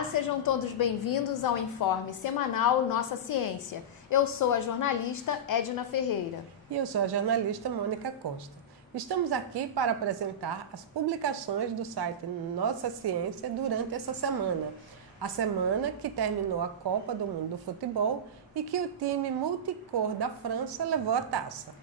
Olá, sejam todos bem-vindos ao Informe Semanal Nossa Ciência. Eu sou a jornalista Edna Ferreira. E eu sou a jornalista Mônica Costa. Estamos aqui para apresentar as publicações do site Nossa Ciência durante essa semana. A semana que terminou a Copa do Mundo do Futebol e que o time multicor da França levou a taça.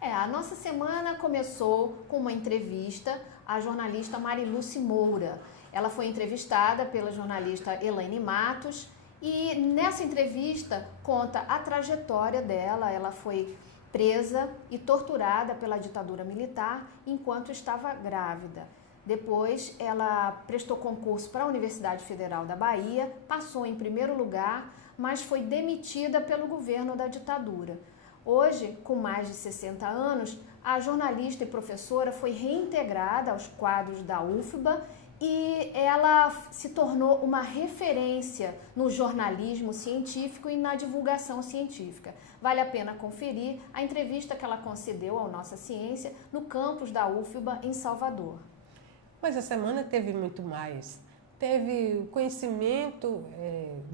A nossa semana começou com uma entrevista à jornalista Mariluce Moura. Ela foi entrevistada pela jornalista Elaine Matos e nessa entrevista conta a trajetória dela. Ela foi presa e torturada pela ditadura militar enquanto estava grávida. Depois ela prestou concurso para a Universidade Federal da Bahia, passou em primeiro lugar, mas foi demitida pelo governo da ditadura. Hoje, com mais de 60 anos, a jornalista e professora foi reintegrada aos quadros da UFBA e ela se tornou uma referência no jornalismo científico e na divulgação científica. Vale a pena conferir a entrevista que ela concedeu ao Nossa Ciência no campus da UFBA em Salvador. Mas a semana teve muito mais. Teve o conhecimento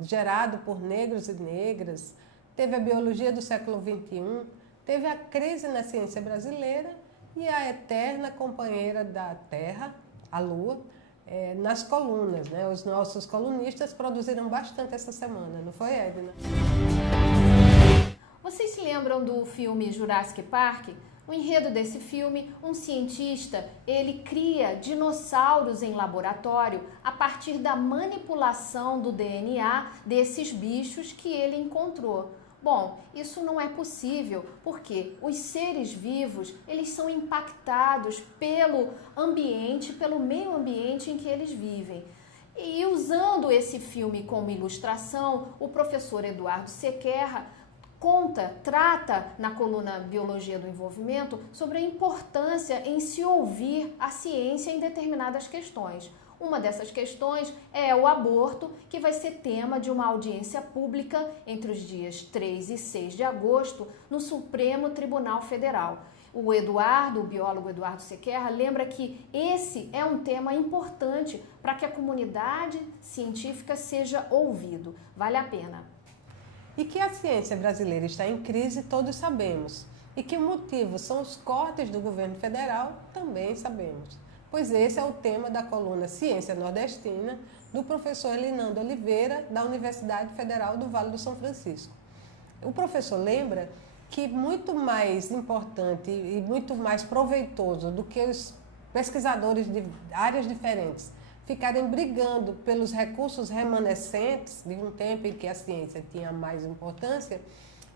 gerado por negros e negras, teve a biologia do século XXI, teve a crise na ciência brasileira e a eterna companheira da Terra, a Lua, nas colunas, né? Os nossos colunistas produziram bastante essa semana, não foi, Edna? Vocês se lembram do filme Jurassic Park? O enredo desse filme, um cientista, ele cria dinossauros em laboratório a partir da manipulação do DNA desses bichos que ele encontrou. Bom, isso não é possível porque os seres vivos, eles são impactados pelo ambiente, pelo meio ambiente em que eles vivem. E usando esse filme como ilustração, o professor Eduardo Sequerra trata na coluna Biologia do Envolvimento sobre a importância em se ouvir a ciência em determinadas questões. Uma dessas questões é o aborto, que vai ser tema de uma audiência pública entre os dias 3 e 6 de agosto no Supremo Tribunal Federal. O biólogo Eduardo Sequerra, lembra que esse é um tema importante para que a comunidade científica seja ouvido. Vale a pena. E que a ciência brasileira está em crise, todos sabemos. E que o motivo são os cortes do governo federal, também sabemos. Pois esse é o tema da coluna Ciência Nordestina, do professor Elinando Oliveira, da Universidade Federal do Vale do São Francisco. O professor lembra que muito mais importante e muito mais proveitoso do que os pesquisadores de áreas diferentes ficarem brigando pelos recursos remanescentes de um tempo em que a ciência tinha mais importância,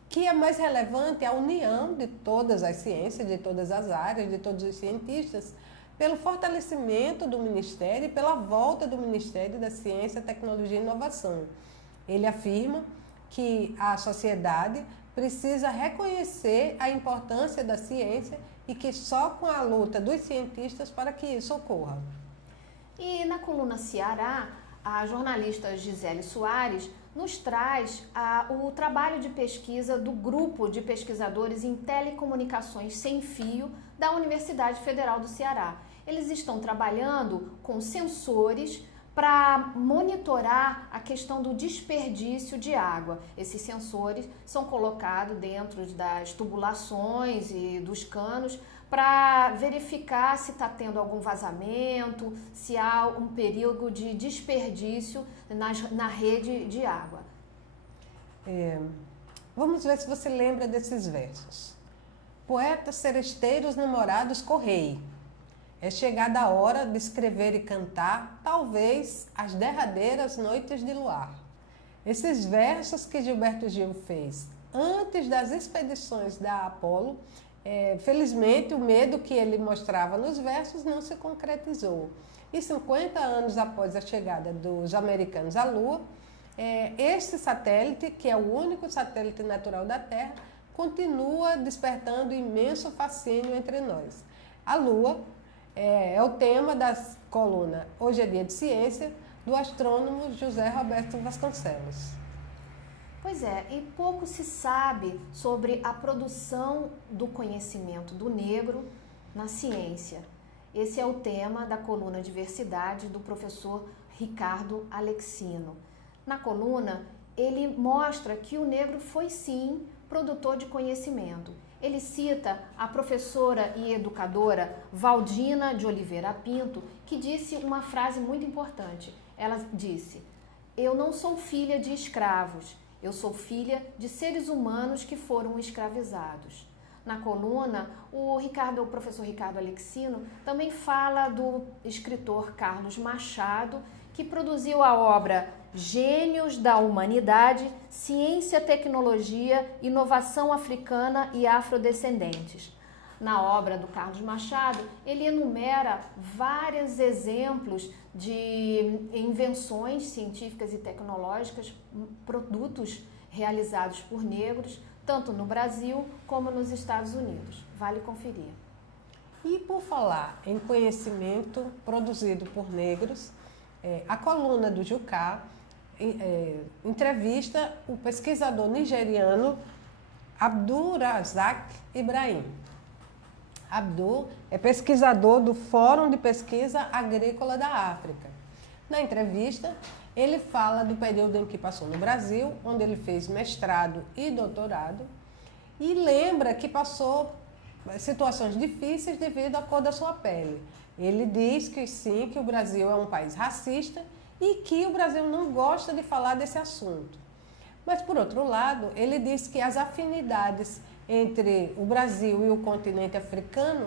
que é mais relevante a união de todas as ciências, de todas as áreas, de todos os cientistas, pelo fortalecimento do Ministério e pela volta do Ministério da Ciência, Tecnologia e Inovação. Ele afirma que a sociedade precisa reconhecer a importância da ciência e que só com a luta dos cientistas para que isso ocorra. E na coluna Ceará, a jornalista Gisele Soares nos traz o trabalho de pesquisa do grupo de pesquisadores em telecomunicações sem fio da Universidade Federal do Ceará. Eles estão trabalhando com sensores para monitorar a questão do desperdício de água. Esses sensores são colocados dentro das tubulações e dos canos para verificar se está tendo algum vazamento, se há um perigo de desperdício na rede de água. Vamos ver se você lembra desses versos. Poetas seresteiros namorados correi. É chegada a hora de escrever e cantar, talvez, as derradeiras noites de luar. Esses versos que Gilberto Gil fez antes das expedições da Apolo, felizmente o medo que ele mostrava nos versos não se concretizou. E 50 anos após a chegada dos americanos à Lua, este satélite, que é o único satélite natural da Terra, continua despertando imenso fascínio entre nós. A Lua é o tema da coluna Hoje é Dia de Ciência, do astrônomo José Roberto Vasconcelos. Pois é, e pouco se sabe sobre a produção do conhecimento do negro na ciência. Esse é o tema da coluna Diversidade do professor Ricardo Alexino. Na coluna, ele mostra que o negro foi sim produtor de conhecimento. Ele cita a professora e educadora Valdina de Oliveira Pinto, que disse uma frase muito importante. Ela disse: "Eu não sou filha de escravos, eu sou filha de seres humanos que foram escravizados." Na coluna, o professor Ricardo Alexino também fala do escritor Carlos Machado, que produziu a obra Gênios da Humanidade, Ciência, Tecnologia, Inovação Africana e Afrodescendentes. Na obra do Carlos Machado, ele enumera vários exemplos de invenções científicas e tecnológicas, produtos realizados por negros, tanto no Brasil como nos Estados Unidos. Vale conferir. E por falar em conhecimento produzido por negros, a coluna do Jucá entrevista o pesquisador nigeriano Abdul Razak Ibrahim. Abdul é pesquisador do Fórum de Pesquisa Agrícola da África. Na entrevista, ele fala do período em que passou no Brasil, onde ele fez mestrado e doutorado, e lembra que passou situações difíceis devido à cor da sua pele. Ele diz que sim, que o Brasil é um país racista e que o Brasil não gosta de falar desse assunto. Mas, por outro lado, ele diz que as afinidades entre o Brasil e o continente africano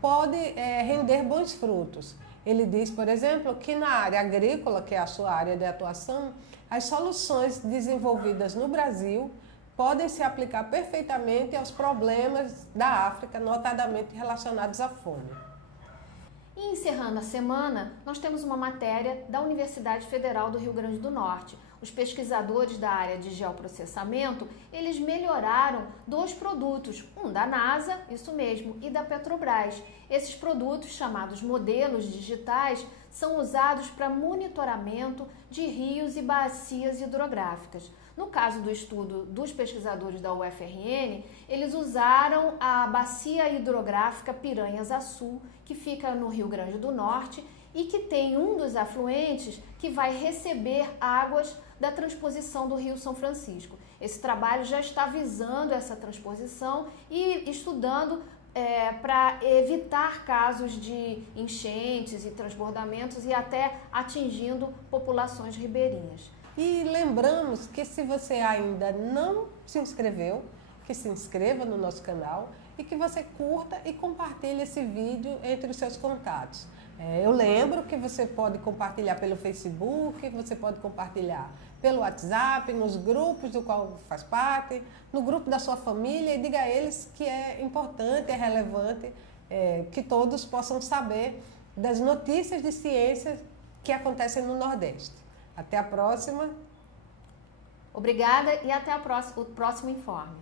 podem render bons frutos. Ele diz, por exemplo, que na área agrícola, que é a sua área de atuação, as soluções desenvolvidas no Brasil podem se aplicar perfeitamente aos problemas da África, notadamente relacionados à fome. E encerrando a semana, nós temos uma matéria da Universidade Federal do Rio Grande do Norte. Os pesquisadores da área de geoprocessamento, eles melhoraram 2 produtos, um da NASA, isso mesmo, e da Petrobras. Esses produtos, chamados modelos digitais, são usados para monitoramento de rios e bacias hidrográficas. No caso do estudo dos pesquisadores da UFRN, eles usaram a bacia hidrográfica Piranhas-Açu, que fica no Rio Grande do Norte e que tem um dos afluentes que vai receber águas da transposição do Rio São Francisco. Esse trabalho já está visando essa transposição e estudando para evitar casos de enchentes e transbordamentos e até atingindo populações ribeirinhas. E lembramos que se você ainda não se inscreveu, que se inscreva no nosso canal e que você curta e compartilhe esse vídeo entre os seus contatos. Eu lembro que você pode compartilhar pelo Facebook, você pode compartilhar pelo WhatsApp, nos grupos do qual faz parte, no grupo da sua família, e diga a eles que é importante, é relevante, que todos possam saber das notícias de ciência que acontecem no Nordeste. Até a próxima. Obrigada e até o próximo informe.